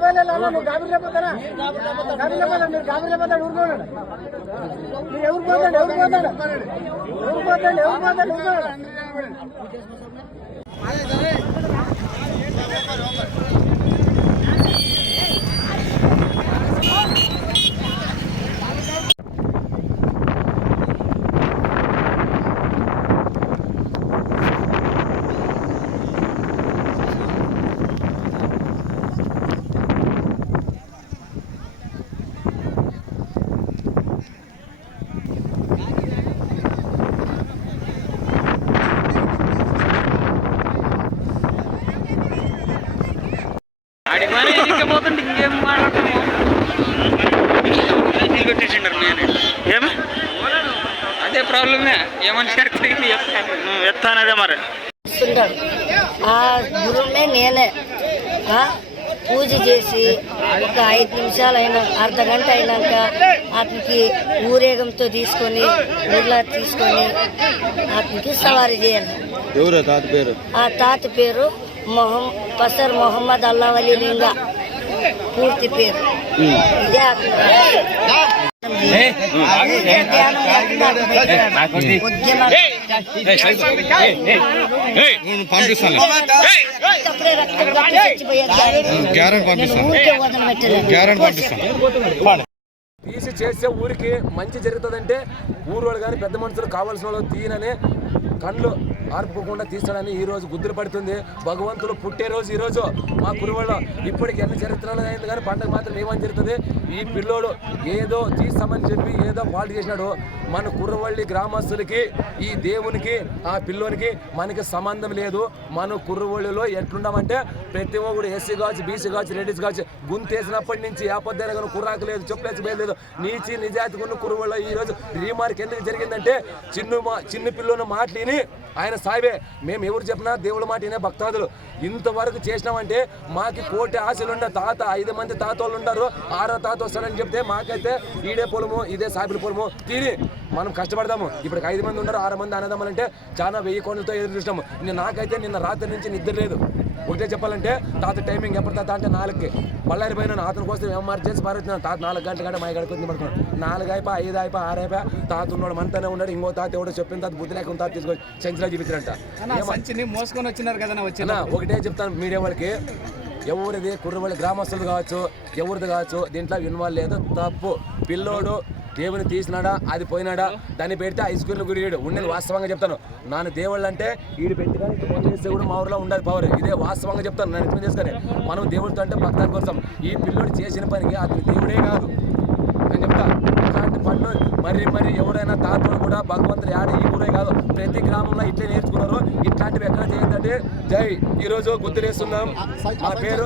పోయినా నువ్వు గాబిరి పోతారా? గాబిరి పోతా మీరు గాబిరి పోతాడు ఊరుకోండి మీరు ఎవరు పోతాడు ఎవరు పోతాడు ఎవరు పోతాడు ఎవరు పోతాడు ఊరుకోండి ఏమి? అదే ప్రాబ్లమే ఏమని చెప్తాను. ఎత్తానదే మరి. ఆ గురువునే నేనే. పూజ చేసి ఒక ఐదు నిమిషాలు అయినా అర్ధ గంట అయినాక అతనికి ఊరేగంతో తీసుకొని ఊర్లా తీసుకొని అతనికి సవారీ చేయాలి. ఎవరు తాత పేరు? ఆ తాత పేరు మొహం పసర్ మొహమ్మద్ అల్లావలి లింగా పూర్తి పేరు. ఇదే పంపిస్తాను పంపిస్తాను పంపిస్తాను తీసి చేస్తే ఊరికి మంచి జరుగుతుందంటే ఊరు వాళ్ళు కానీ పెద్ద మనుషులు కావాల్సిన వాళ్ళు తీయనని కళ్ళు ఆర్పుకోకుండా తీస్తాడని ఈ రోజు గుద్దులు పడుతుంది. భగవంతుడు పుట్టే రోజు ఈ రోజు. మా కురువలో ఇప్పటికి ఎన్ని చరిత్రలు అయింది కానీ పండగ మాత్రం ఏమని జరుగుతుంది ఈ పిల్లోడు ఏదో తీస్తామని చెప్పి ఏదో పాటు చేసినాడు. మన కుర్రవల్లి గ్రామస్తులకి ఈ దేవునికి ఆ పిల్లోనికి మనకి సంబంధం లేదు. మన కుర్రవల్లిలో ఎట్లుండమంటే ప్రతి ఒక్కడు ఎస్సీ కావచ్చు బీసీ కావచ్చు రెడ్డిస్ కావచ్చు గుంతేసినప్పటి నుంచి ఆ కానీ కుర్రాకు లేదు చెప్పులేసి లేదు లేదు నీచి నిజాయితీ ఉన్న కుర్రవల్లో ఈ రోజు రీమార్క్ ఎందుకు జరిగిందంటే చిన్న మా చిన్న పిల్లోని మాటలిని ఆయన సాయిబే మేము ఎవరు చెప్పినా దేవుడి మాట వినే భక్తాదులు. ఇంతవరకు చేసినామంటే మాకి కోటి ఆశలు ఉన్న తాత ఐదు మంది తాతోళ్ళు ఉన్నారు. ఆరో తాత వస్తాడని చెప్తే మాకైతే ఈడే పొలము ఇదే సాయిబుల పొలము. తిని మనం కష్టపడదాము. ఇప్పుడు ఐదు మంది ఉన్నారు ఆరు మంది అన్నదమ్ములంటే చాలా వెయ్యి కోట్లతో ఎదురు చూసినాము నిన్న నాకైతే నిన్న రాత్రి నుంచి నిద్ర లేదు. ఒకటే చెప్పాలంటే తాత టైమింగ్ ఎప్పుడు తాత అంటే నాలుగుకి. బళ్ళారి పైన అతని కోసం ఎమర్జెన్సీ పారుతున్నాను తాత నాలుగు గంటల కంటే మా గడుపుతుంది పడుతున్నాడు నాలుగు అయిపోయి ఐదు అయిపోయి ఆరు అయిపోయి తాత ఉన్నాడు మనతోనే ఉన్నాడు. ఇంకో తాత ఎవడో చెప్పిన తాత బుద్ధి లేకుండా తాత తీసుకొని సెంచరీలో చూపించారంట. మోసుకొని వచ్చినారు కదా వచ్చి. అన్న, ఒకటే చెప్తాను మీడియా వాళ్ళకి. ఎవరిది కుర్రవాళ్ళ గ్రామస్తులు కావచ్చు ఎవరిది కావచ్చు దీంట్లో ఇన్వాల్వ్ లేదు. తప్పు. పిల్లోడు దేవుని తీసినాడా? అది పోయినాడా? దాన్ని పెడితే ఐస్ క్రీమ్ గురియాడు ఉండేది వాస్తవంగా చెప్తాను. నాన్న దేవుళ్ళు అంటే ఈడు పెట్టుకొని ఫోన్ చేస్తే కూడా మా ఊరిలో ఉండదు పవర్ ఇదే వాస్తవంగా చెప్తాను. నన్ను ఎక్స్ప్లెయిన్ చేసుకొని మనం దేవుడితో అంటే భక్తాల కోసం. ఈ పిల్లోడు చేసిన పనికి అతని దేవుడే కాదు. నేను చెప్తా. ఇట్లాంటి పనులు మరి మరి ఎవరైనా తాతలు కూడా భగవంతుడు ఆడ ఈ ఊరే కాదు. ప్రతి గ్రామంలో ఇట్లే నేర్చుకున్నారు. ఇట్లాంటివి ఎక్కడ చేయొద్దంటే జై ఈరోజు గుర్తులేస్తున్నాం. మా పేరు